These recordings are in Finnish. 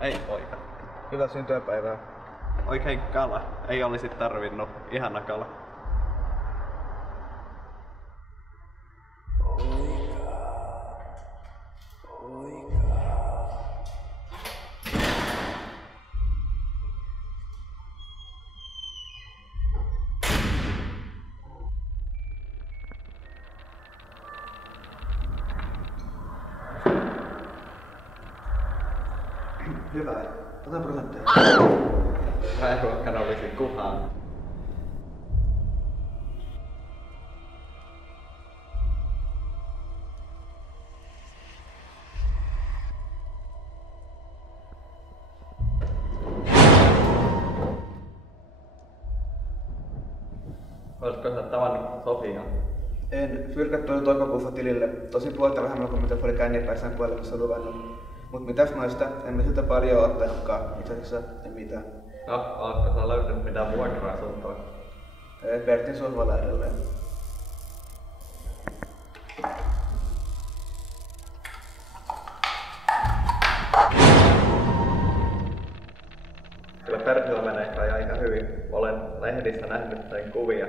Ei poika. Hyvää syntymäpäivää. Oikein kala. Ei olisi tarvinnut. Ihana kala. Hyvä. 100%. Pääruokkana olisi kuhaan. Oletko sä tavannut Sofiaa? En. Fyrkat tuli toukokuussa tilille. Tosin puolta vähemmän kuin mitä oli kännipäissään kuolemassa luvannut. Mut mitäs noista? Emme siltä paljon ottanutkaan. Itse asiassa ei mitään. No, oletko sä löytänyt mitään vuokra-asuntoa? Pertin sohvalla edelleen. Kyllä Pertillä menee kai aika hyvin. Olen lehdissä nähnyt sen kuvia.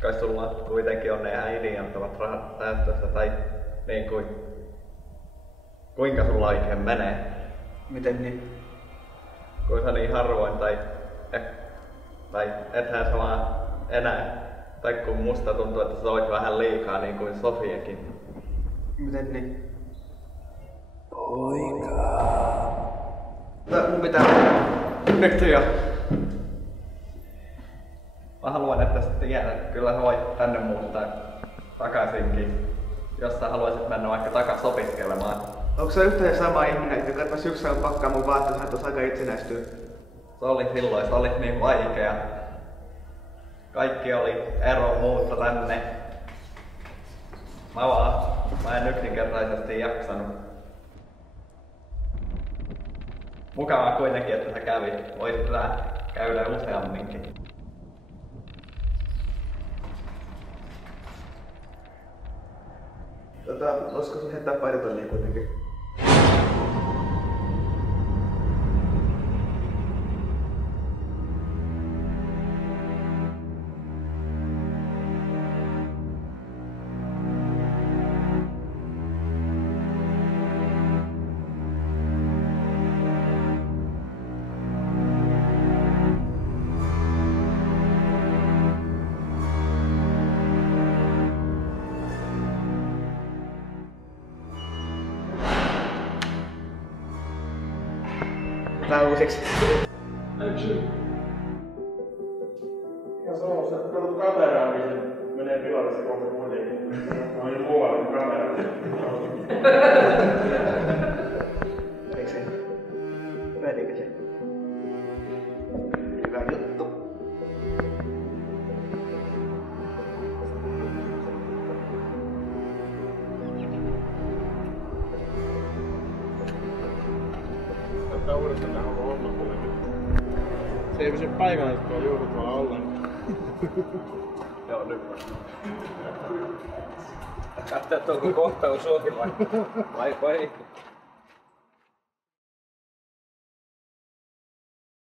Kai sulla kuitenkin on ne äidin antamat rahat säästössä tai niin kuin... Kuinka sulla oikein menee? Miten niin? Kun sä niin harvoin tai ethän sä vaan enää. Tai kun musta tuntuu, että sä olet vähän liikaa niin kuin Sofiakin. Miten niin? Poika. Mun pitää... Nyt jo. Mä haluan, että sä tiedät. Kyllä sä voit tänne muuttaa takaisinkin. Jos sä haluaisit mennä vaikka takas opiskelemaan. Onko se yhtä ja sama ihminen, joka taas syksyllä pakkaa mun vaatteet, hän tuossa aika itsenäistyä? Se oli silloin, se oli niin vaikea. Kaikki oli muutta tänne. Mä en yksinkertaisesti jaksanut. Mukavaa kuitenkin, että sä kävit. Voisit käydä useamminkin. Olisiko sun heittää paitotonnia kuitenkin? Tää uusiksi. Ja sanoa, että kun katsot kameraa, niin se menee pilalle se kohta kuitenkin. Mä oon jo muualla kuin kameraa. Eikö se? Vedikö se? Hyvä juttu. Ottaa uudestaan tähän homma kuitenkin. Se ei pysy paikalla, että tuo juuri tuolla ollenkaan. Joo, nyt. Katsotaan, onko kohtaus ohi vai?